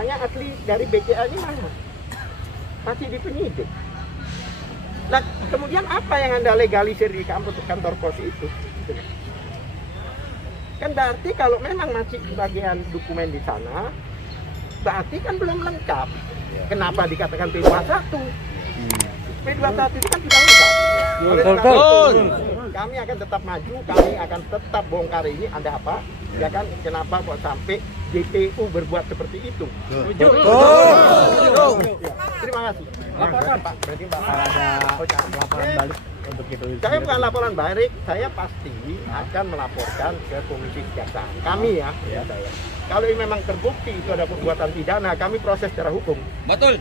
katanya asli dari BCA ini mana? Masih di penyidik. Nah, kemudian apa yang Anda legalisir di kantor pos itu? Kan berarti kalau memang masih bagian dokumen di sana, berarti kan belum lengkap. Kenapa dikatakan P21? P21 itu kan sudah lengkap. Oleh sebab itu, kami akan tetap maju, kami akan tetap bongkar ini ada apa? Ya kan, kenapa kok sampai JPU berbuat seperti itu? Betul. Ya, terima kasih. Laporan Pak, berarti bakal ada laporan balik untuk itu. Saya bukan laporan balik, saya pasti akan melaporkan ke Komisi Kejaksaan. Kami ya saya. Kalau ini memang terbukti itu ada perbuatan pidana, kami proses secara hukum. Betul.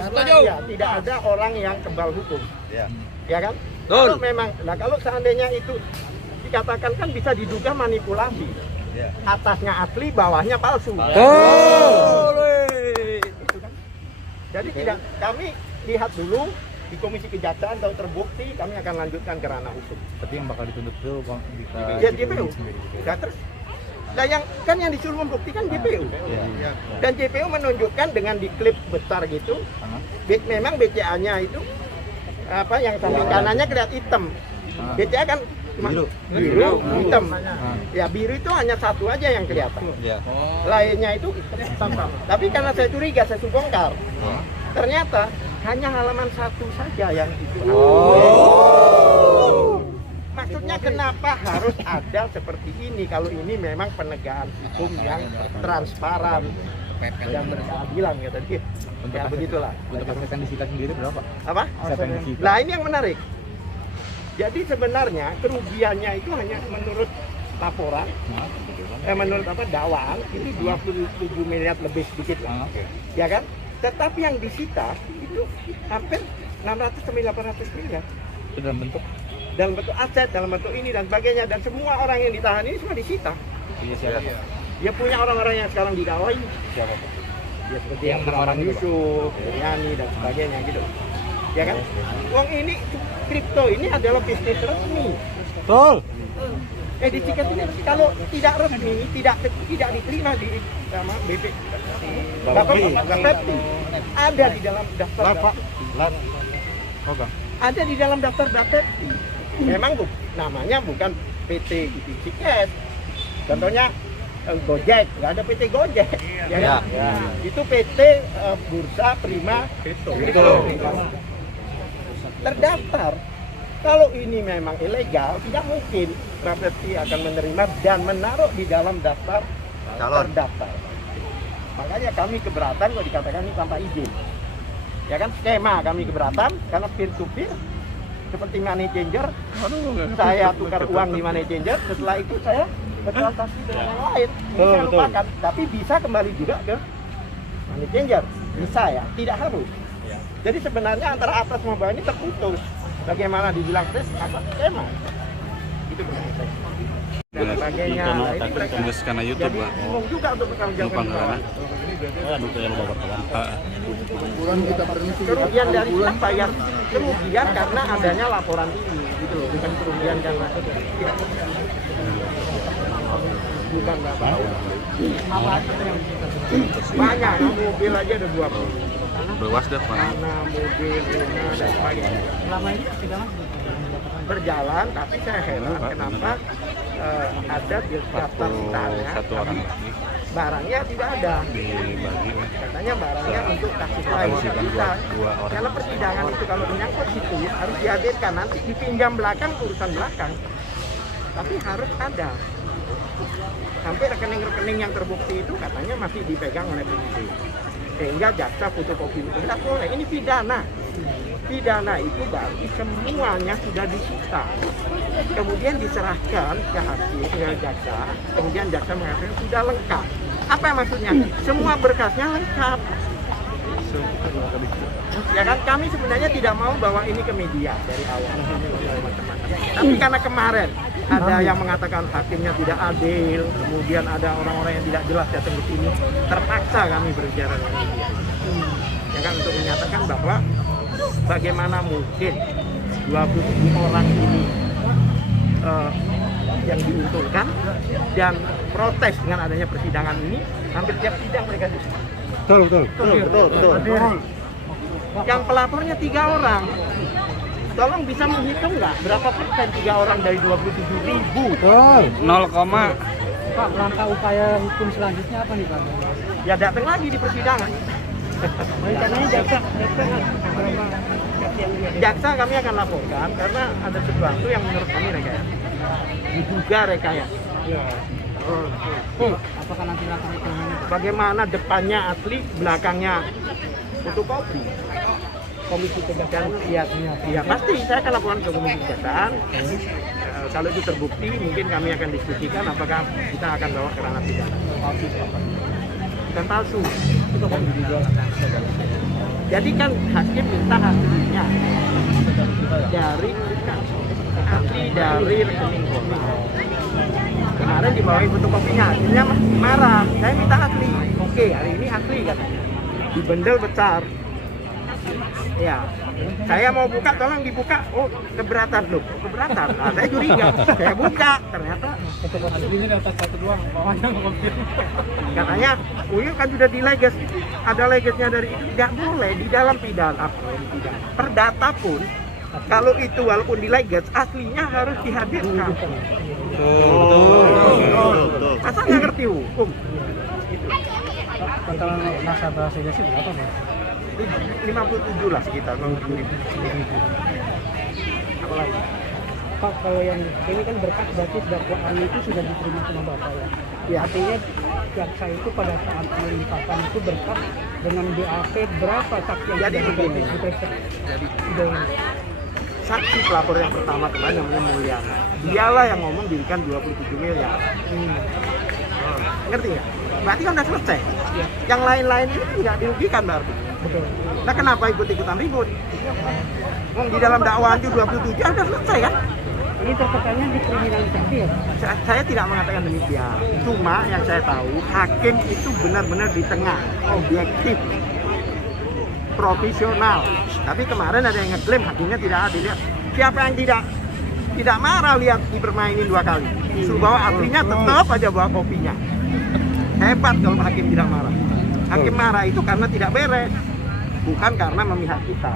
Karena ya tidak ada orang yang kebal hukum. Ya kan? Betul. Kalau memang, nah kalau seandainya itu dikatakan kan bisa diduga manipulasi. Atasnya asli, bawahnya palsu. Itu kan. Jadi tidak, kami lihat dulu di Komisi Kejaksaan, kalau terbukti kami akan lanjutkan ke ranah hukum. Tapi yang bakal dituntut itu Ya JPU. Ya, terus, nah yang disuruh membuktikan JPU. Dan JPU menunjukkan dengan di klip besar gitu, memang BCA-nya itu apa yang samping kanannya kelihatan hitam. BCA kan cuma biru, hitam. Ya biru itu hanya satu aja yang kelihatan. Lainnya itu hitam. Tapi karena saya curiga, saya bongkar. Ternyata hanya halaman satu saja yang itu. Maksudnya kenapa harus ada seperti ini kalau ini memang penegakan hukum yang transparan dan berkeadilan ya tadi. Ya begitulah. Untuk aset yang disita sendiri berapa? Apa? Aset yang disita. Nah ini yang menarik. Jadi sebenarnya kerugiannya itu hanya menurut laporan, menurut dakwaan itu 27 miliar lebih sedikit lah, ya kan? Tetapi yang disita itu hampir 600 sampai 800 miliar. Itu dalam bentuk Aset, dalam bentuk ini dan sebagainya, dan semua orang yang ditahan ini semua disita. iya siapa? Ya punya orang-orang yang sekarang didakwai. Siapa Pak? Ya seperti yang orang Yusuf, Yani dan sebagainya gitu. Ya kan? Uang ini kripto ini adalah bisnis resmi. Betul. Edisikat ini kalau tidak resmi, tidak diterima di sama BP Bapepti. Ada di dalam daftar. Ada di dalam daftar Bapepti. Memang namanya bukan PT Tiket. Contohnya Gojek, nggak ada PT Gojek. Ya. Itu PT Bursa Prima Kripto. Terdaftar. Kalau ini memang ilegal, tidak mungkin Bapepti akan menerima dan menaruh di dalam daftar terdaftar. Makanya kami keberatan kalau dikatakan ini tanpa izin. Ya kan, skema kami keberatan karena peer to peer seperti money changer. Saya tukar uang di money changer, setelah itu saya bertransaksi dengan yang lain. Ini saya lupakan, tapi bisa kembali juga ke money changer. Bisa ya, tidak harus. Jadi sebenarnya antara atas sama bawah ini terputus. Bagaimana dibilang tes apa skema? Itu benar. Dan sebagainya. Nah, ini mereka karena YouTube, jadi Pak. bingung juga untuk bertanggung jawab. Kerugian dari siapa ya? Kerugian karena adanya laporan ini, gitu loh. Bukan kerugian karena bukan apa. Banyak, mobil aja ada 20. Bewas dah Pak. Tanah, mobil, rumah dan sebagainya. Selama ini sidang Berjalan, tapi saya heran kenapa ada di daftar sitanya, Satu orang lagi barangnya tidak ada. dibagi. Katanya barangnya untuk kasus lain. Bisa. Dua orang. Karena persidangan itu kalau menyangkut situ harus dihadirkan, nanti dipinjam belakang urusan belakang. Tapi harus ada. Sampai rekening-rekening yang terbukti itu katanya masih dipegang oleh penyidik. Sehingga jaksa fotokopi itu tidak boleh. Ini pidana. Pidana itu berarti semuanya sudah disita. Kemudian diserahkan ke hakim, ke jaksa. Kemudian jaksa mengatakan sudah lengkap. Apa maksudnya? Semua berkasnya lengkap. Ya kan, kami sebenarnya tidak mau bawa ini ke media dari awal. Tapi karena kemarin ada yang mengatakan hakimnya tidak adil, kemudian ada orang-orang yang tidak jelas datang ke sini, terpaksa kami berbicara dengan media. Ya kan, untuk menyatakan bahwa bagaimana mungkin 20 orang ini yang diuntungkan dan protes dengan adanya persidangan ini Hampir tiap sidang mereka di sini. Betul. Betul. Yang pelapornya 3 orang. Tolong bisa menghitung nggak berapa persen 3 orang dari 27.000? Betul. 0, Pak, langkah upaya hukum selanjutnya apa nih Pak? Ya datang lagi di persidangan. Rencananya Jaksa kami akan laporkan karena ada sesuatu yang menurut kami rekayasa. Diduga rekayasa. Apakah nanti langkah hukumnya? Bagaimana depannya asli, belakangnya fotokopi. Komisi Dan ya pasti saya akan laporkan ke Komisi Kejaksaan. Kalau itu terbukti, mungkin kami akan diskusikan apakah kita akan bawa ke ranah pidana. Dan palsu. Jadi kan hakim minta hasilnya dari asli dari rekening kota. Kemarin dibawain fotokopinya, hasilnya marah. Saya minta asli. Oke, hari ini asli katanya. Dibendel besar. Ya, saya mau buka, tolong dibuka. Oh, keberatan loh, keberatan. Nah, saya curiga. Saya buka, ternyata ini data satu doang, bawahnya nggak katanya, Uyuh kan sudah dileges. Ada legesnya dari itu, tidak boleh di dalam pidana. Perdata pun, kalau itu walaupun dileges, aslinya harus dihadirkan. Betul. Masa nggak ngerti hukum? Total masa bahasa Inggris berapa Pak? 57 lah sekitar. Apalagi? Pak, kalau yang ini kan berkas berarti dakwaan itu sudah diterima sama Bapak ya? Ya, artinya jaksa itu pada saat melimpahkan itu berkas dengan BAP berapa saksi yang Jadi sudah begini. diperiksa? Saksi pelapor yang pertama kemarin namanya Mulyana. Dialah yang ngomong dirikan 27 miliar. Ngerti nggak? Berarti kan udah selesai. Yang lain-lain ini nggak dirugikan berarti. Betul. Nah kenapa ikut-ikutan ribut? Di dalam dakwaan itu 27 udah selesai kan? Ini terkesannya dikriminalisasi ya? Saya tidak mengatakan demikian. Cuma yang saya tahu hakim itu benar-benar di tengah, objektif, profesional. Tapi kemarin ada yang ngeklaim hakimnya tidak adil ya. Siapa yang tidak marah lihat dipermainin 2 kali? Suruh bawa aslinya tetap aja bawa kopinya. Hebat kalau hakim tidak marah. Hakim marah itu karena tidak beres, bukan karena memihak kita.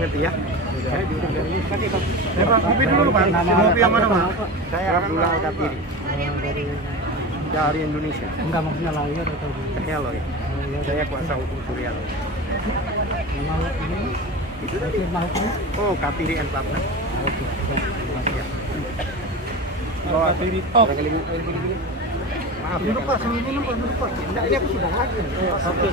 Ngerti ya? Saya juga dari Pak, kopi dulu Pak. Kopi yang mana Pak? Saya Abdullah Al-Katiri dari Indonesia. Enggak, maksudnya lawyer atau Saya lawyer. Saya kuasa hukum Surya. nama ini? Itu tadi. Firma hukumnya? Oh, Katiri and Partner. Oke. Ya. Katiri Talk. Maaf ya. Duduk Pak, sini dulu Pak. Enggak, ini aku sudah lagi. Oke.